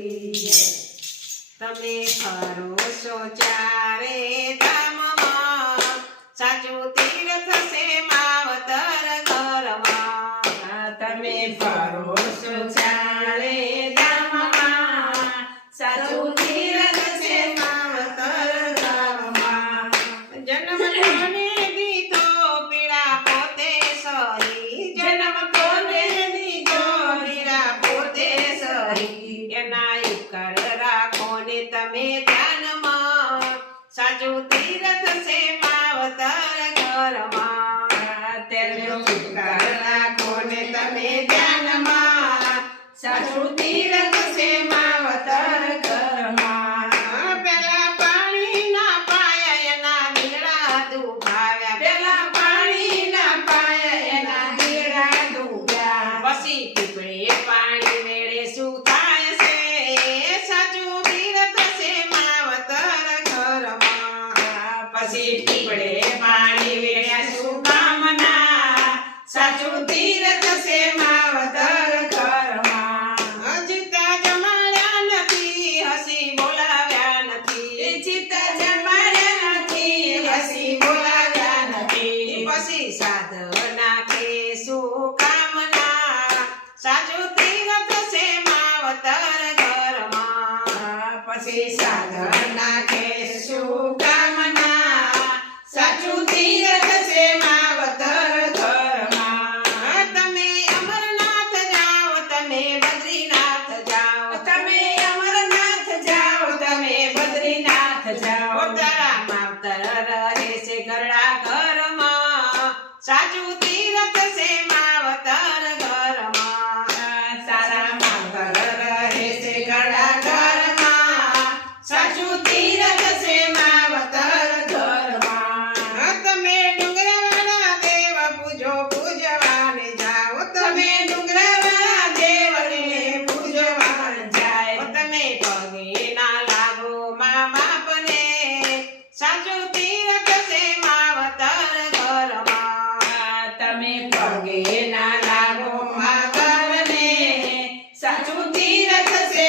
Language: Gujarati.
કી જય। તમે ફરો છો ચારે ધામમાં, સાચું તીર્થ છે માવતર ઘરમાં। તમે ફરો છો ચારે ધામમાં, સાચું તીર્થ છે માવતર ઘરમાં। જન્મ તોને દીધો પીડા પોતે સહી, જન્મ તોને દીધો પીડા પોતે સહી। એના ઉપકાર રાખો ને તમે ધ્યાનમાં, સાચું તીર્થ છે માવતર ઘરમાં। તેનો ઉપકાર રાખો ને તમે ધ્યાનમાં, સાચું તીર્થ છે માવતર ઘરમાં। પેલા પાણી ના પાયા એના દીકરા દુભાવ્યા, પેલા પાણી ના પાયા એના દીકરા ડૂબ્યા। પછી પીપળે પાણી વેળે શું થાય છે, સાચું તીર્થ છે માવતર ઘરમાં। પછી પીપળે પાણી વેળ્યા શું કામના, સાચું તીર્થ છે માવતર ઘરમાં। જીતા જમાડ્યા નથી, હસી બોલાવ્યા નથી, ચિત્તા જમાડ્યા નથી, હસી બોલાવ્યા નથી। પછી સાધના કે શું કામના, સાચું તીર્થ છે માવતર ઘરમાં। પછી સાધના કે શું કામના, સાચું તીર્થ છે માવતર ઘરમાં। તમે અમરનાથ જાઓ, તમે બદ્રીનાથ જાઓ, તમે અમરનાથ જાઓ, તમે બદ્રીનાથ જાઓ। તારા માવતર રહે છે ગરડા ઘરમાં, સાચું તીર્થ છે માવતર ઘરમાં। સારા માવતર રહે છે ગરડા ઘરમાં, સાચું તીર્થ છે માવતર ઘરમાં। તમે ડુંગરવાળા દેવ પૂજો પૂજવાને જાઓ, તમે ડુંગરવાળા દેવને પૂજવા જાય। તમે પગે ના લાગો મા બાપને, સાચું તીર્થ છે માવતર ઘરમાં। તમે પગે ના લાગો માતરને, સાચું તીર્થ છે